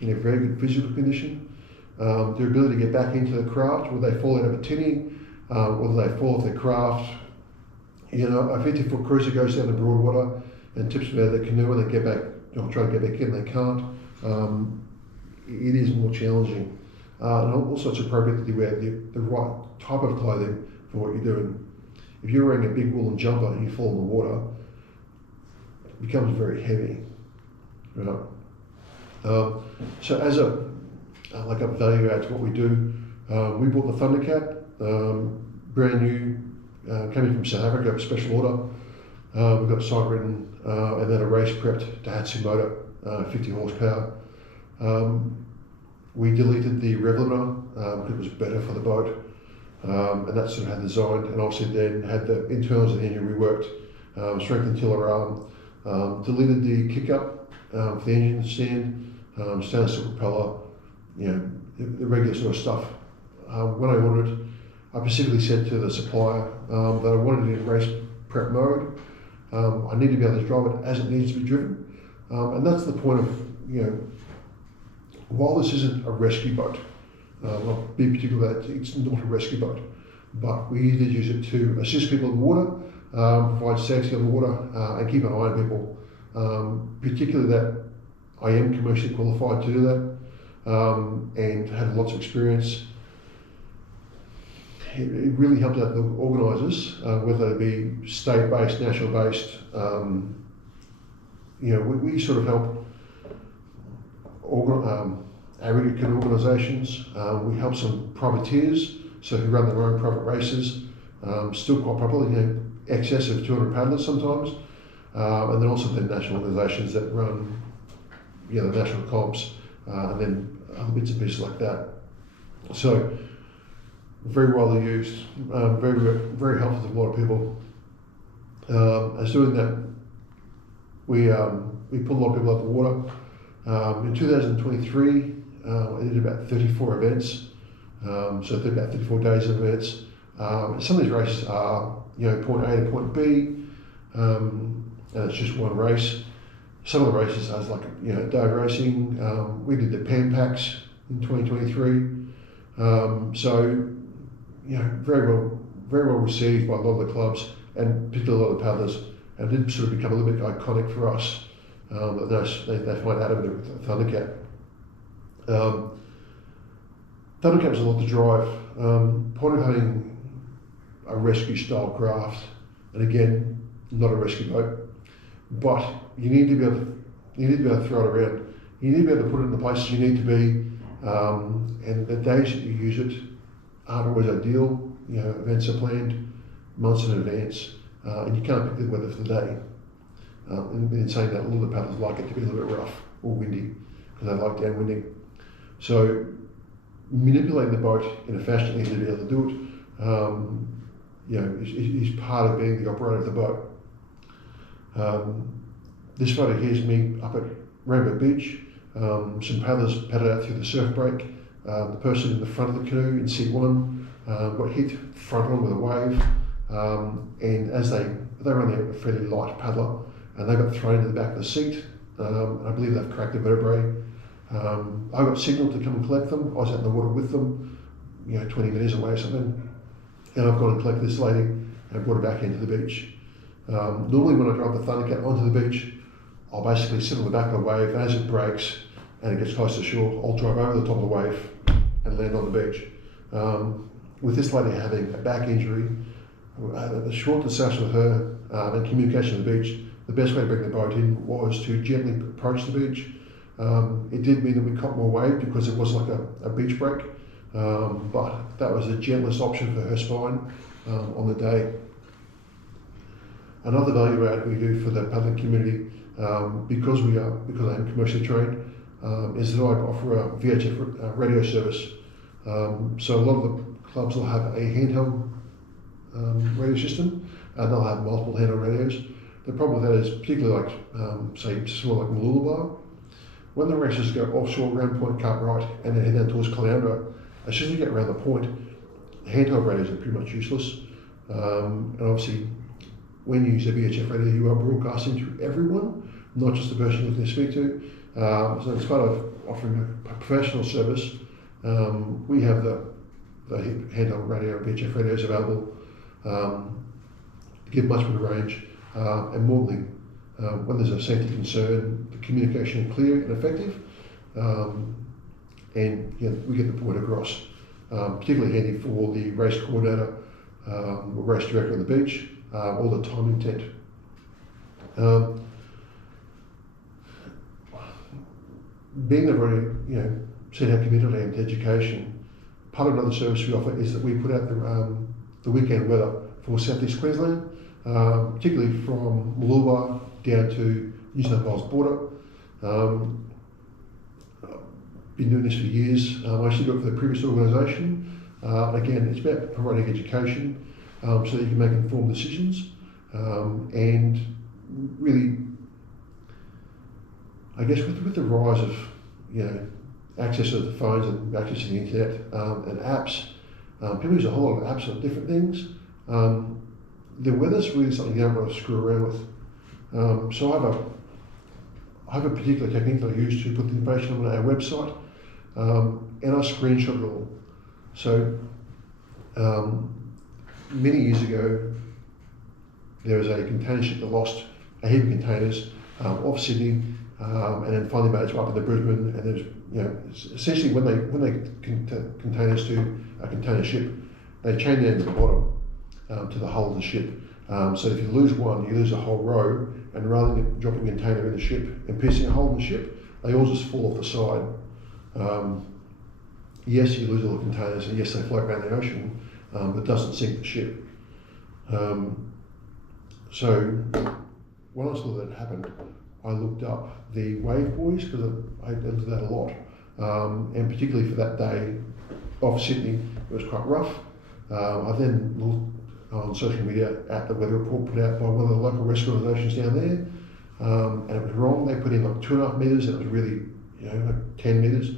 in a very good physical condition. Their ability to get back into the craft, whether they fall out of a tinny, whether they fall off their craft. You know, a 50-foot cruiser goes down the Broadwater and tips them out of their canoe and they get back, try to get back in, they can't. It is more challenging. And also it's appropriate that you wear the right type of clothing for what you're doing. If you're wearing a big woolen jumper and you fall in the water, it becomes very heavy. Right? So as a value add to what we do, we bought the Thundercat, brand new, came in from South Africa, special order. We've got side ridden and then a race prepped Daihatsu motor, 50 horsepower. We deleted the Revliner because it was better for the boat, and that's sort of had designed, and obviously then had the internals of the engine reworked, strengthened tiller arm, deleted the kick up for the engine stand, stainless steel propeller, you know, the regular sort of stuff. When I ordered it, I specifically said to the supplier that I wanted it in race prep mode. I need to be able to drive it as it needs to be driven, and that's the point of, you know, while this isn't a rescue boat, I'll be particular that it's not a rescue boat, but we did use it to assist people in the water, provide safety on the water, and keep an eye on people, particularly that I am commercially qualified to do that, and had lots of experience. It really helped out the organisers, whether they be state-based, national-based. You know, we sort of help aggregate organisations. We help some privateers, so who run their own private races, still quite properly, you know, excess of 200 paddlers sometimes, and then also the national organisations that run, you know, the national comps, and then other bits and pieces like that. So very widely used, very helpful to a lot of people. As doing that, we put a lot of people out the water. In 2023, I did about 34 events, so about 34 days of events. Some of these races are, you know, point A to point B, and it's just one race. Some of the races are like, you know, day racing. We did the Pan Packs in 2023, so, you know, very well received by a lot of the clubs and particularly a lot of the paddlers, and did sort of become a little bit iconic for us. They find out of it with Thundercat. Thundercat was a lot to drive. Point of having a rescue style craft, and again, not a rescue boat, but you need to be able to throw it around. You need to be able to put it in the places you need to be, and the days that you use it aren't always ideal. You know, events are planned months in advance, and you can't pick the weather for the day. And in saying that, a lot of the paddlers like it to be a little bit rough or windy because they like downwinding. So manipulating the boat in a fashion that you need to be able to do it, you know, is part of being the operator of the boat. This photo here is me up at Rainbow Beach. Some paddlers paddled out through the surf break. The person in the front of the canoe in C1 got hit front on with a wave, and as they were only a fairly light paddler, and they got thrown into the back of the seat. I believe they've cracked a vertebrae. I got signalled to come and collect them. I was out in the water with them, you know, 20 metres away or something, and I've gone and collected this lady and brought her back into the beach. Normally when I drive the Thundercat onto the beach, I'll basically sit on the back of the wave, and as it breaks and it gets close to shore, I'll drive over the top of the wave and land on the beach. With this lady having a back injury, the short discussion with her and communication on the beach, the best way to bring the boat in was to gently approach the beach. It did mean that we caught more wave because it was like a beach break, but that was the gentlest option for her spine on the day. Another value add we do for the paddling community, because I am commercially trained, is that I offer a VHF radio service. So a lot of the clubs will have a handheld radio system, and they'll have multiple handheld radios. The problem with that is, particularly like, say, somewhere like Mooloolaba, when the racers go offshore around Point Cartwright and then head down towards Caloundra, as soon as you get around the point, handheld radios are pretty much useless. And obviously, when you use a VHF radio, you are broadcasting to everyone, not just the person you're looking to speak to. So it's part of offering a professional service. We have the handheld radio, VHF radios available, give much better range, and importantly, when there's a safety concern, the communication clear and effective, and we get the point across. Particularly handy for the race coordinator, or race director on the beach, or the time intent. Being a very, said how committed I am to education, part of another service we offer is that we put out the weekend weather for South East Queensland, particularly from Mooloolaba down to New South Wales border. Been doing this for years. I used to do it for the previous organisation. Again, it's about providing education so that you can make informed decisions, and really, I guess with the rise of access to the phones and access to the internet and apps, people use a whole lot of apps on different things. The weather's really something you don't want to screw around with. So I have a particular technique that I use to put the information on our website, and I screenshot it all. So many years ago, there was a container ship that lost a heap of containers off Sydney, and then finally made its way up into Brisbane. And there's, essentially when they containers to a container ship, they chain down to the bottom to the hull of the ship. So if you lose one, you lose a whole row, and rather than dropping a container in the ship and piercing a hole in the ship, they all just fall off the side. Yes, you lose all the containers, and yes, they float around the ocean, but it doesn't sink the ship. So when I saw that happen, I looked up the wave buoys, because I did that a lot, and particularly for that day off Sydney, it was quite rough. I then looked on social media at the weather report put out by one of the local rescue organisations down there, and it was wrong. They put in like 2.5 metres, and it was really like 10 metres.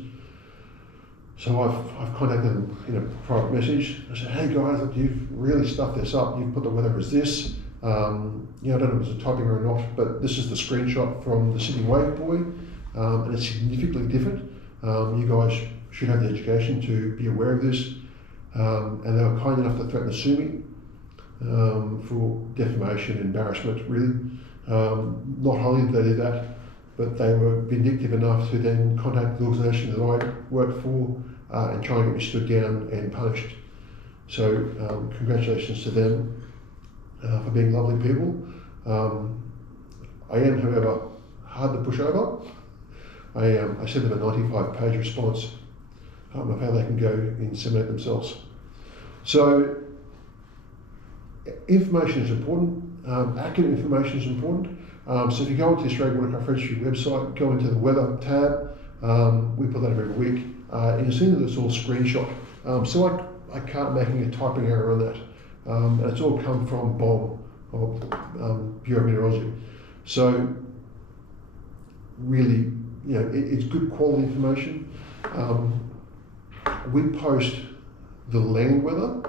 So I've contacted them in a private message. I said, hey guys, look, you've really stuffed this up. You've put the weather as this. I don't know if it was a typing or not, but this is the screenshot from the Sydney wave buoy, and it's significantly different. You guys should have the education to be aware of this. And they were kind enough to threaten to sue me for defamation and embarrassment, really. Not only did they do that, but they were vindictive enough to then contact the organisation that I worked for and try and get me stood down and punished. So congratulations to them for being lovely people. I am, however, hard to push over. I sent them a 95-page response of how they can go inseminate themselves. So information is important, accurate information is important. So if you go into the Australian Watercraft Registry website, go into the weather tab, we put that up every week, and you'll see that it's all screenshot. So I can't make a typing error on that. And it's all come from BOM, or Bureau of Meteorology. So really, it's good quality information. We post the land weather,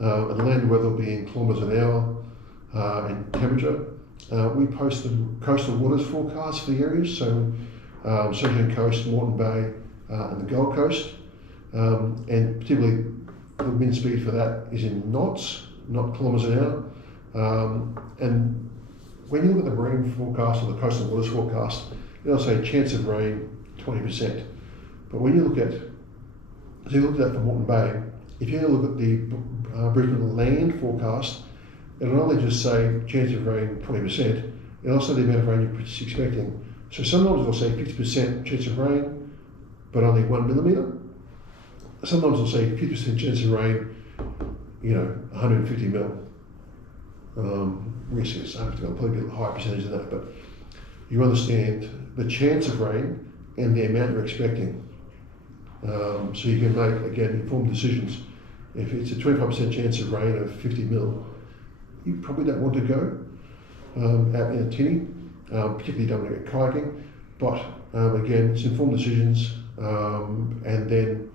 and land weather will be in kilometres an hour and temperature. We post the coastal waters forecast for the areas, so Sunshine Coast, Moreton Bay, and the Gold Coast, and particularly the wind speed for that is in knots, not kilometres an hour. And when you look at the marine forecast or the coastal waters forecast, it'll say chance of rain 20%. But when you look at that for Moreton Bay, if you look at the Brisbane land forecast, it'll only just say chance of rain 20%. It'll also the amount of rain you're expecting. So sometimes it'll say 50% chance of rain, but only 1 millimetre. Sometimes it'll say 50% chance of rain, 150 mil. We say 150 mil, probably a bit higher percentage than that, but you understand the chance of rain and the amount you're expecting. So you can make, again, informed decisions. If it's a 25% chance of rain of 50 mil, you probably don't want to go out in a tinny, particularly don't want to get kayaking. But again, it's informed decisions, and then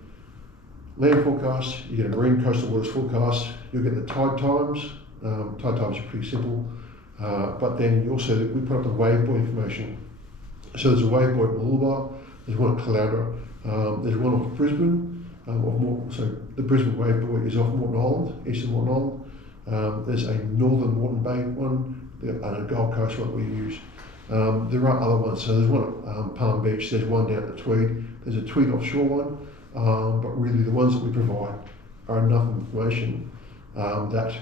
land forecast, you get a marine coastal waters forecast, you'll get the tide times. Tide times are pretty simple, but then we put up the wave buoy information. So there's a wave buoy at Mooloolaba, There's one at Caloundra. There's one off Brisbane. So the Brisbane wave buoy is off Moreton Island, eastern Moreton Island. There's a northern Moreton Bay one, and a Gold Coast one we use. There are other ones. So there's one at Palm Beach. There's one down at the Tweed. There's a Tweed offshore one. But really, the ones that we provide are enough information that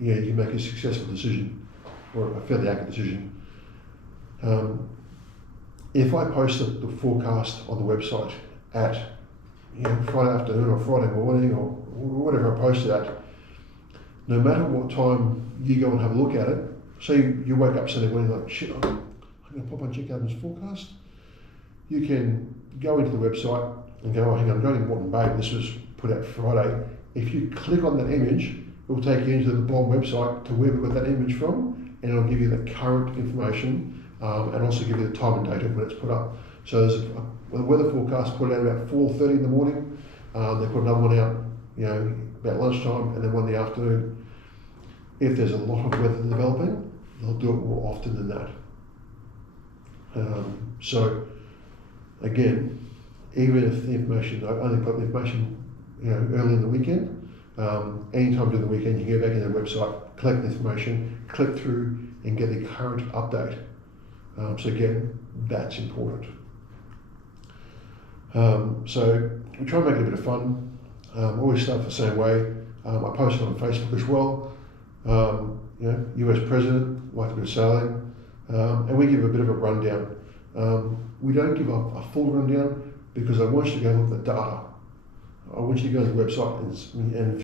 you can make a successful decision, or a fairly accurate decision. If I post the forecast on the website at Friday afternoon or Friday morning or whatever I post it at, no matter what time you go and have a look at it, say you wake up Sunday morning like, shit, I'm going to pop and check out this forecast. You can go into the website and go, oh, hang on, I'm going to Moreton Bay, this was put out Friday. If you click on that image, it will take you into the Bond website to where we got that image from, and it'll give you the current information and also give you the time and date of when it's put up. So there's the weather forecast put out about 4:30 in the morning. They put another one out, about lunchtime, and then one in the afternoon. If there's a lot of weather developing, they'll do it more often than that. So again, even if the information, I only got the information, early in the weekend, anytime during the weekend you can go back into the website, collect the information, click through, and get the current update. So again, that's important. So we try and make it a bit of fun. Always start the same way. I post it on Facebook as well. US President, like a bit of sailing, and we give a bit of a rundown. We don't give a full rundown because I want you to go look at the data. I want you to go to the website and